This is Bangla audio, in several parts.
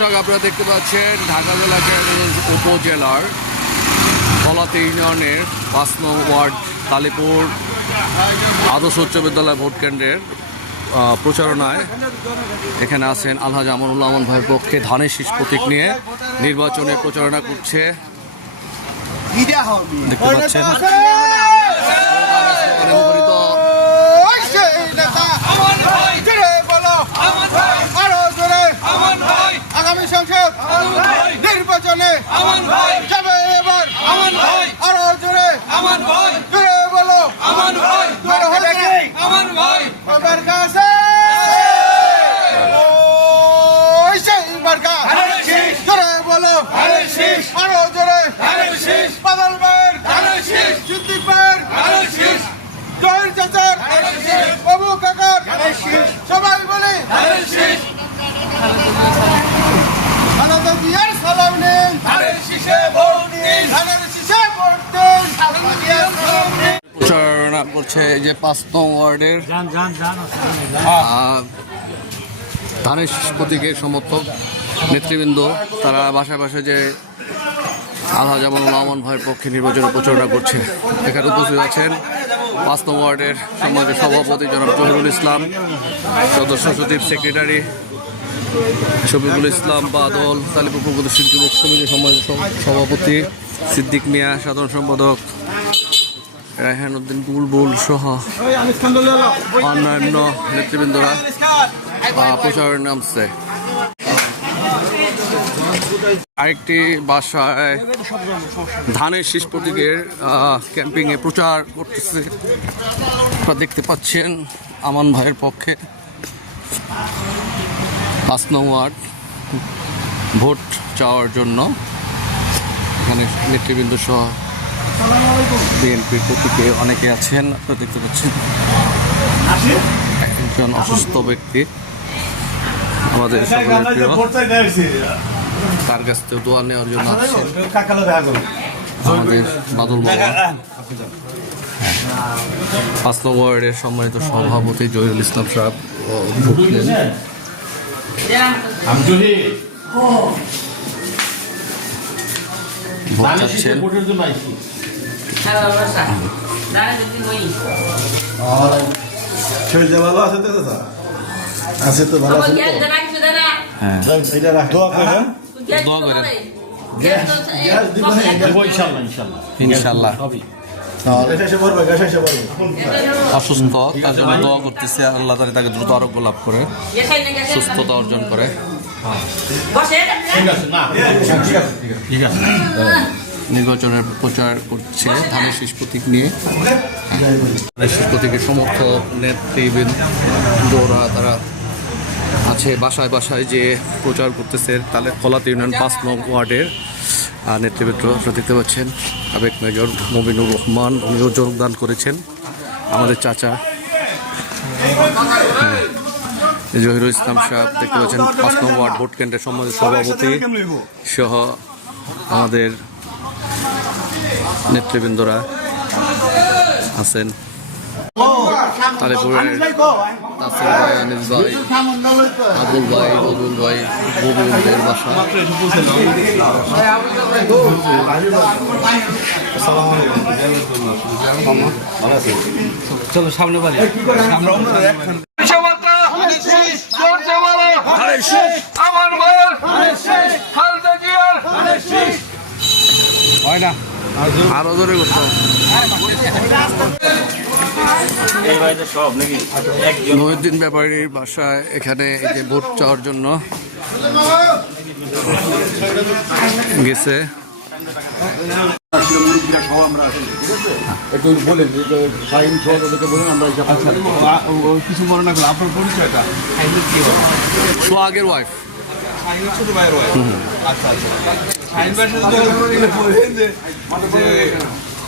আপনারা দেখতে পাচ্ছেন ঢাকা জেলা কেরানীগঞ্জ উপজেলার কলাতি ইউনিয়নের ৫ নং ওয়ার্ড কালীপুর আদর্শ উচ্চ বিদ্যালয় ভোট কেন্দ্রের প্রচারণায় এখানে আছেন আলহাজ আমানুল্লাহ আমান ভাইয়ের পক্ষে ধানের শীষ প্রতীক নিয়ে নির্বাচনে প্রচারণা করছে। দেখতে পাচ্ছেন আগামী সংসদ নির্বাচনে যাবে এবার আরো জোরে জোরে বলো আমার কাছে জোরে বলো আরো জোরে বাদল ভাইয়ের সিদ্দিক ভাইয়ের জয়ের চাচার বাবু কাকার সবাই বলে প্রচারণা করছে যে ৫ নং ওয়ার্ডের ধানের শীষ প্রতীকের সমর্থক নেতৃবৃন্দ। তারা বাসায় বাসায় যে আলহাজ আমানুল্লাহ আমান ভাইয়ের পক্ষে নির্বাচনে প্রচারণা করছে। এখানে উপস্থিত আছেন ৫ নং ওয়ার্ডের সমাজের সভাপতি জনাব জহিরুল ইসলাম, সদস্য সচিব সেক্রেটারি শফিকুল ইসলাম বাদল, কালীপুর প্রগতিশীল যুবক সমিতির সমাজের সভাপতি সিদ্দিক মিয়া, সাধারণ সম্পাদক রায়হান উদ্দিন বুলবুল সহ অন্যান্য নেতৃবৃন্দরা প্রচারণে নামছে। আরেকটি বাসায় ধানের শীষ প্রতীকের ক্যাম্পিংয়ে প্রচার করতেছে। আপনারা দেখতে পাচ্ছেন আমান ভাইয়ের পক্ষে ৫ নং ওয়ার্ড ভোট চাওয়ার জন্য এখানে নেতৃবৃন্দ সহ বিএনপির প্রতীকে অনেকে আছেন। আপনারা দেখতে পাচ্ছেন একজন অসুস্থ ব্যক্তি আমাদের তার কাছ থেকে দোয়া নেওয়ার জন্য আসছেন আমাদের বাদল বাবা। ৫ নং ওয়ার্ডের সম্মানিত সভাপতি জহিরুল ইসলাম সাহেব ঢুকলেন। শরীর ভালো আছে তো দাদা? আছে তো ভালো আছে হ্যাঁ, দোয়া করেন দোয়া করেন ইনশাআল্লাহ। অসুস্থ তার জন্য দোয়া করতেছে আল্লাহ তাআলা তাকে দ্রুত আরোগ্য লাভ করে সুস্থতা অর্জন করে। নির্বাচনের প্রচার করছে ধানের শীষ প্রতীক নিয়ে। ধানের শীষ প্রতীকের সমর্থক নেতৃবৃন্দরা তারা আছে বাসায় বাসায় যে প্রচার করতেছে। তাহলে কলাতি ইউনিয়ন ৫ নং ওয়ার্ডের নেতৃবৃন্দ দেখতে পাচ্ছেন সাবেক মেজর মবিনুর রহমান, উনিও যোগদান করেছেন। আমাদের চাচা জহিরুল ইসলাম সাহেব দেখতে পাচ্ছেন ৫ নং ওয়ার্ড ভোট কেন্দ্রের সমাজের সভাপতি সহ আমাদের নেতৃবৃন্দরা আছেন। কালীপুরের তাসির ভাই, আনিস ভাই, আবুল ভাই, রবুল ভাই, ববুলদের বাসা। চলো সামনে বাড়ি হয় না, আরো জোরে করতো। মহিউদ্দিন ব্যাপারীর বাসায় এখানে এই যে ভোট চাওয়ার জন্য গেছে। কিছু মনে না করলে আপনার পরিচয়টা সোহাগের ওয়াইফ। ছোট ভাইয়ের আচ্ছা আচ্ছা শাহিন ভাইয়ের সাথে বললেন যে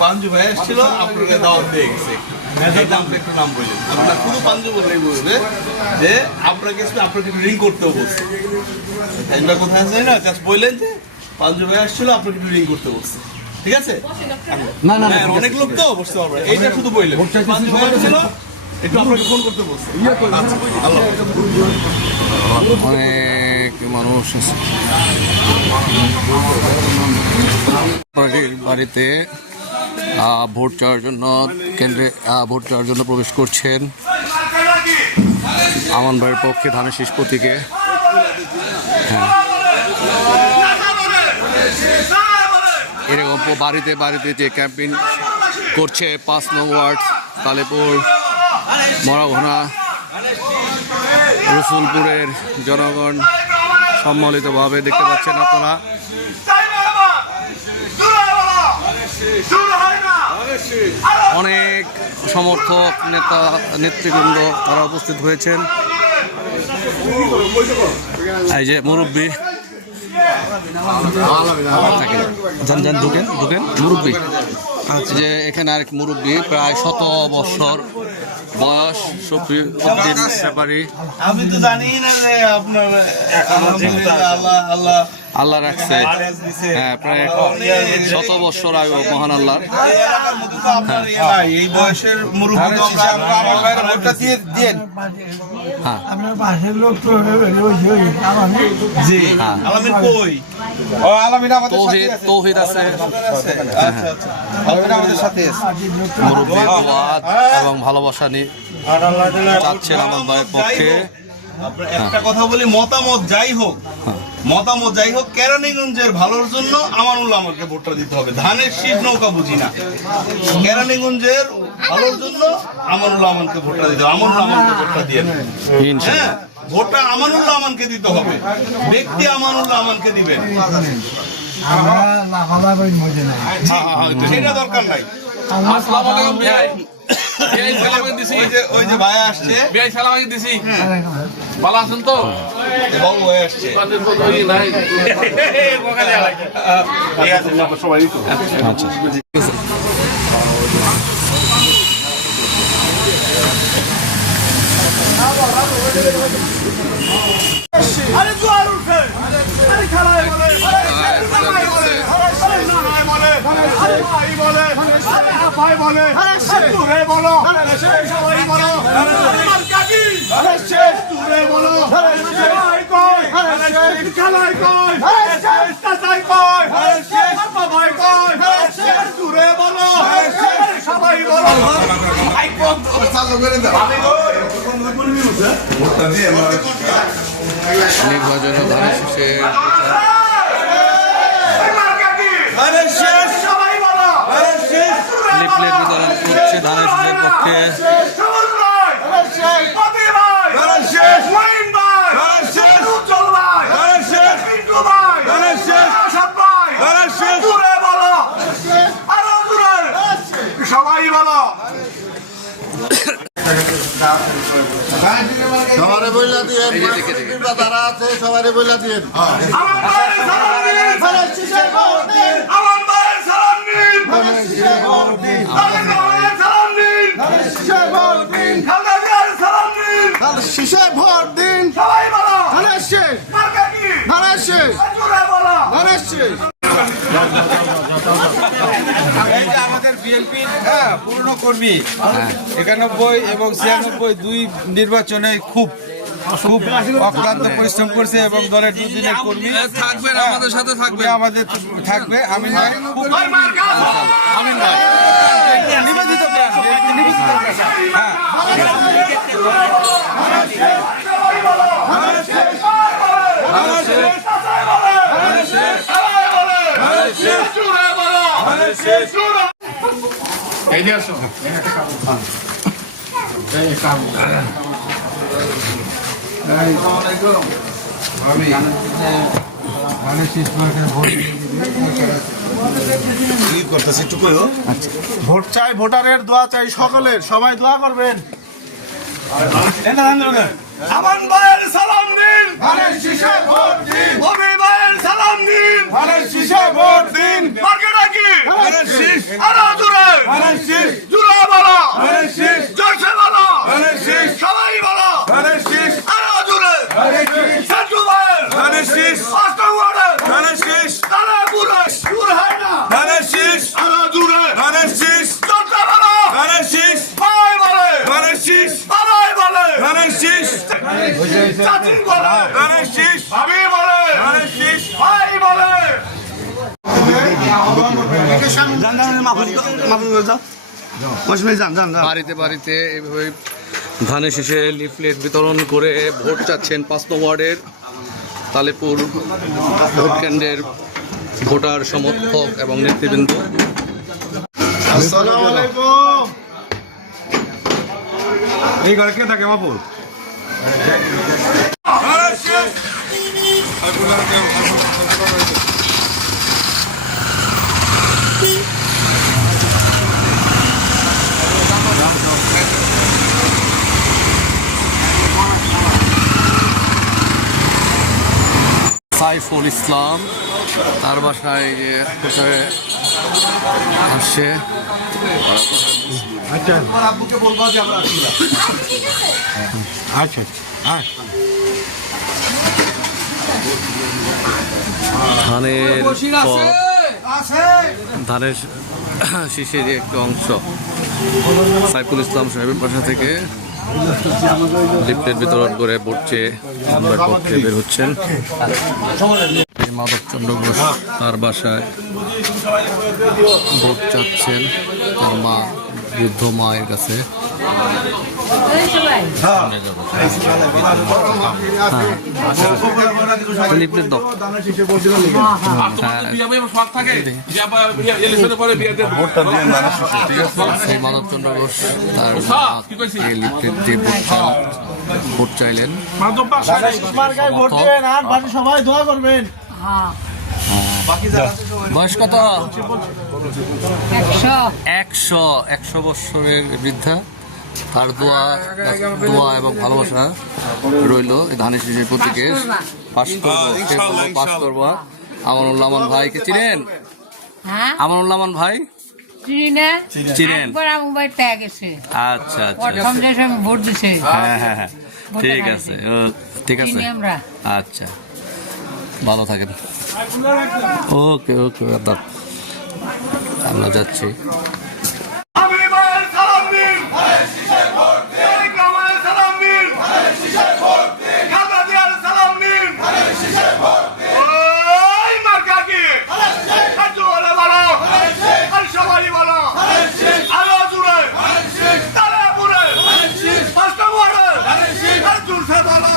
পাঞ্জু ভাই এসেছিল আপনাকে দাওয়াত দিয়ে গেছে। একটু নাম বললেন আপনার পুরো পাঞ্জু বললেই বলবে যে আপনাকে আপনাকে রিং করতেও বলছে। শাহিন ভাই কোথায় আছে না জাস্ট বললেন যে পাঞ্জু ভাই আসছিল আপনাকে রিং করতে বলছে। ঠিক আছে, না না অনেক লোক তো বুঝতে পারবে। এইটা শুধু বললেন পাঞ্জু ভাই আসছিল একটু আপনাকে ফোন করতে বলছে। অনেক মানুষ আছে। বাড়িতে ভোট চাওয়ার জন্য কেন্দ্রে ভোট চাওয়ার জন্য প্রবেশ করছেন আমান ভাইয়ের পক্ষে ধানের শীষ প্রতীকে। হ্যাঁ, এরকম বাড়িতে বাড়িতে যে ক্যাম্পেইন করছে 5 নং ওয়ার্ড, কালেপুর, মরাঘোনা, রসুলপুরের জনগণ সম্মিলিতভাবে দেখতে পাচ্ছেন আপনারা। অনেক সমর্থক নেতা নেতৃবৃন্দ তারা উপস্থিত হয়েছেন। এই যে মুরব্বী ঢুকেন মুরব্বী, যে এখানে আরেক মুরব্বী প্রায় 100 বছর বয়স, শফিউদ্দিন ব্যাপারী। আমি তো জানি না যে আপনার আল্লাহ আল্লাহ রাখছে, হ্যাঁ, প্রায় 100 বছর আয়ু মহান আল্লাহ। এই বয়সের মুরব্বী ভোটটা দিয়ে দেন। হ্যাঁ, আপনার পাশের লোক তো জি, আলামিন কই? ও আলামিন আমাদের সাথে আছে। তৌহিদ আছে, আচ্ছা আচ্ছা, আলামিন আমাদের সাথে আছে। মুরব্বী দোয়াত এবং ভালোবাসা নিয়ে চাচ্ছেন আমার ভাইয়ের পক্ষে। আপনার একটা কথা বলি, মতামত যাই হোক কেরানীগঞ্জের ভালোর জন্য আমানুল্লাহ আমাকে ভোটটা দিতে হবে। ধানের শীষ নৌকা বুঝি না, কেরানীগঞ্জের ভালোর জন্য আমানুল্লাহ আমাকে ভোটটা দিতে হবে। আমানুল্লাহ আমাকে ভোটটা দিয়ে হ্যাঁ, ভোটটা আমানুল্লাহ আমাকে দিতে হবে, ব্যক্তি আমানুল্লাহ আমাকে দিবেন, সেটা দরকার নাই। ওই যে ভাই আসছে, ভালো আছেন তো? বাবু ভাই আসছে। আরে জোয়ার উঠে, আরে খেলায় বলে, আরে আরে ভাই বলে, আরে ভাই বলে, তুরে বলো, সবাই বলো, আমার কাকি, তুরে বলো, ভাই কই, খেলায় কই, চাচাই কই, বাবাই কই, তুরে বলো, সবাই বলো, ভাই কোন আমি কই, নির্বাচনে ধানের শীষের লিফলেট বিতরণ করছে ধানের শীষের পক্ষে। সবাই বলো, সবারে বইলা দিয়ে যারা আছে সবারে বইলা দিয়ে আমার ভাইয়ের সালাম দিন, আমার ভাইয়ের সালাম দিন, আমার ভাইয়ের সালাম দিন, খালেদা জিয়ার সালাম দিন, শীষে ভোট দিন। সবাই বলো, ধানের শীষ, মার্কা কি? ধানের শীষ, জোরে বলো। ধানের শীষ। এই যে আমাদের বিএনপির পুরনো কর্মী 91 এবং 96 দুই নির্বাচনে খুব অক্লান্ত পরিশ্রম করছে এবং দলের দুদিনের কর্মী থাকবেন, আমাদের সাথে থাকবেন। আমাদের থাকবে। আমি নয় খুব ওই মার্কা নিবেদিত প্রাণ, নিবেদিত প্রাণ। হ্যাঁ, ভোট চাই, ভোটারের দোয়া চাই সকলের, সবাই দোয়া করবেন। আমান ভাইয়ের সালাম দিন, ধানের শীষে ভোট দিন, ববি ভাইয়ের সালাম দিন, ধানের শীষে ভোট দিন। মার্কেটা কি? ধানের শীষ, আরো জোরে, ধানের শীষ, জোরে বলো, ধানের শীষ, জোরসে বলো, ধানের শীষ, সবাই বলো, ধানের শীষ, আরো জোরে, ধানের শীষ, সেন্টু ভাইয়ের, ধানের শীষ, অষ্টম ওয়ার্ডের, ধানের শীষ, তারাপুরে, জোর হয় না, ধানের শীষ, আরো জোরে, ধানের শীষ, জোরসে বলো, ধানের শীষ, সবাই বলে, ধানের শীষ, সবাই বলে, ধানের শীষ, চাচি বলে, ধানের শীষ, ভাবি বলে, বাড়িতে বাড়িতে এভাবে ধানের শেষে লিফলেট বিতরণ করে ভোট চাচ্ছেন 5 নং ওয়ার্ডের তালেপুর ভোট কেন্দ্রের ভোটার সমর্থক এবং নেতৃবৃন্দ। আসসালামু আলাইকুম। এই ঘরে কে থাকে বাবু? সাইফুল ইসলাম তার বাসায় যে কোথায় আসছে ধানের পর ধানের শীষের একটি অংশ সাইফুল ইসলাম সাহেবের বাসা থেকে লিফলেট বিতরণ করে ভোট চেয়ে আমরার পক্ষে বের হচ্ছেন। মাধবচন্দ্র ঘোষ তার বাসায় ভোট চাচ্ছেন তার মা বৃদ্ধ মায়ের কাছে। লিফলেট দাও। সেই মাধবচন্দ্র ঘোষ তার লিফলেট দিয়ে ভোট চাইলেন। ভোট দিবেন আর বাকি সবাই দোয়া করবেন। বয়স কত? 100 বৎসরের বৃদ্ধা। তার দোয়া এবং ভালোবাসা রইল এই ধানের শীষের প্রতীকে। পাস করবো। আমানুল্লাহমান ভাইকে চিনেন? আমানুল্লাহমান ভাই চিনেন? আচ্ছা আচ্ছা, ভোট দিছে। হ্যাঁ ঠিক আছে, ঠিক আছে, আচ্ছা ভালো থাকেন। ওকে ওকে, আমরা যাচ্ছি। আমি মায়ের সালাম দিন, কামালের সালাম দিন, খাজা জিয়ার সালাম দিন। ওই মার্কা কি? হাজু বলে বলো, আর সবাই বলো, আরো জুড়ে, তারাপুরে, পাঁচটাপুরে, আর জুড়ছে বলো।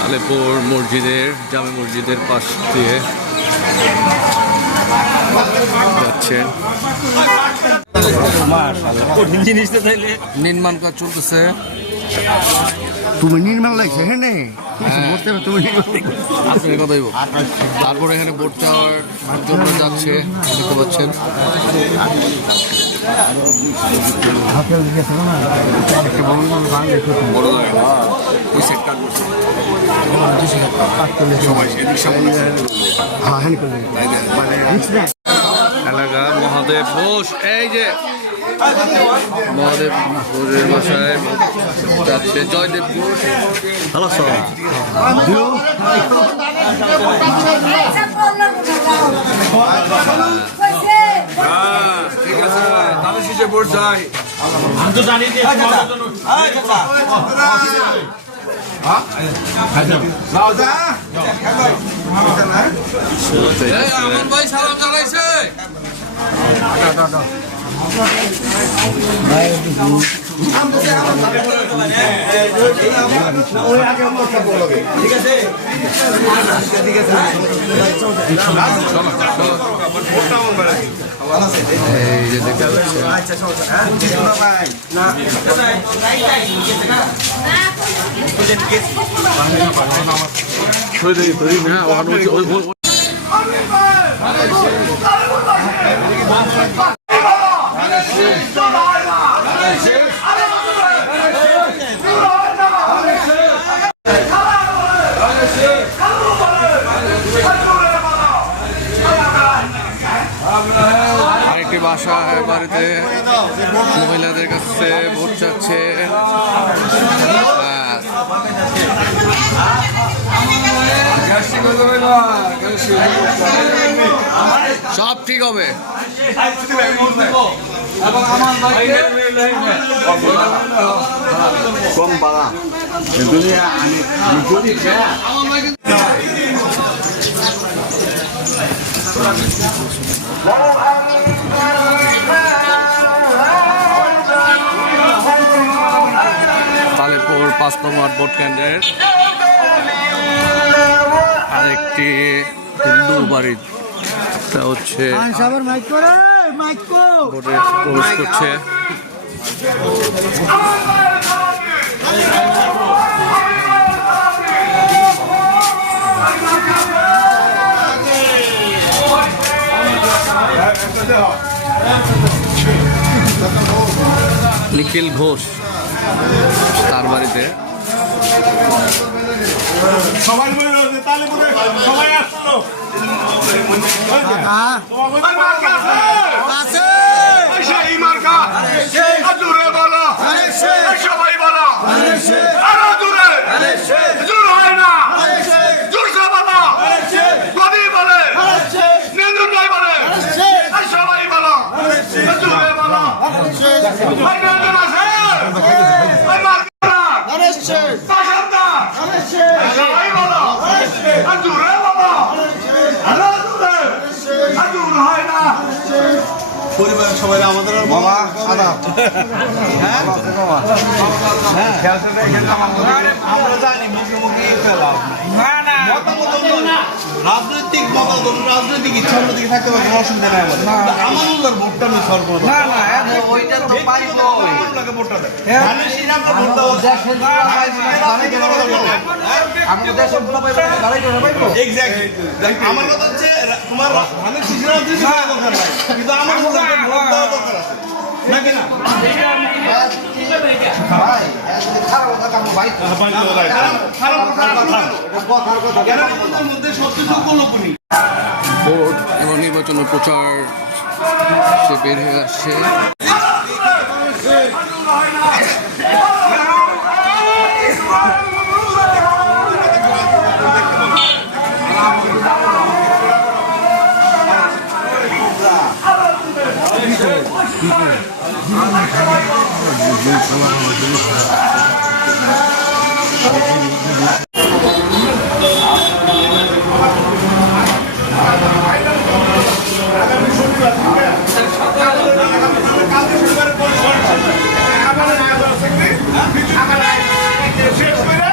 তালেপুর মসজিদের জামে মসজিদের পাশ দিয়ে যাচ্ছেন। নির্মাণ কাজ চলতেছে। তুমি নির্মাণ লাগছে হ্যাঁ নেই তুমি আসলে কথাই বল। তারপর এখানে ভোট চাওয়ার জন্য যাচ্ছে, দেখতে পাচ্ছেন। এলাকা মহাদেব ঘোষ, এই যে মহাদেব ঘোষের বাসায় যাচ্ছে জয়দেব ঘোষ। হ্যালো স্যার, ঠিক আছে, ধানের শীষে ভোট চাই। আমার ভাই সালাম জানাইছে। এই যে দেখতে পাচ্ছেন। আরেকটি বাসা বাড়িতে মহিলাদের কাছে ভোট চাচ্ছে। সব ঠিক হবে। এবং আমার ভাইকে তালেপুর 5 নম্বর ভোট কেন্দ্রের আরেকটি হিন্দু বাড়ি হচ্ছে ভোটে প্রবেশ করছে। নিখিল ঘোষ তার বাড়িতে সবাই বললো যে তাহলে বোধহয় সবাই আসলো এই মার্কা জোরে বলো সবাই বলো আরো জোরে জোর হয় না জোরসে বলো কবি বলে নিন্দুন ভাই বলে সবাই বলো জোরে বলো ভাই নিন্দুন আছে ভাই মার্কা পাশান্তা সবাই বলো জোরে বলো আরো জোরে জোর হয় না পরিবারের সবাই আমাদের বাবা আদা আমরা জানি মুখোমুখি খেলা রাজনৈতিক মতাদর্শ রাজনৈতিক ইচ্ছা দিকে থাকতে পারে কোনো অসুবিধা নাই আমার উল্লার ভোটটা আমি সর্বদা ওইটা তো পাইবো আপনাকে ভোটটা দেয় ধানের শীষ আপনার ভোট দাও এক্স্যাক্টলি আমার কথা হচ্ছে তোমার ধানের শীষের অধিকার দরকার নাই কিন্তু আমার ভোট দেওয়া দরকার আছে নাকি না ভোট এবং নির্বাচন প্রচার সে বের হয়ে আসছে। শেষ করে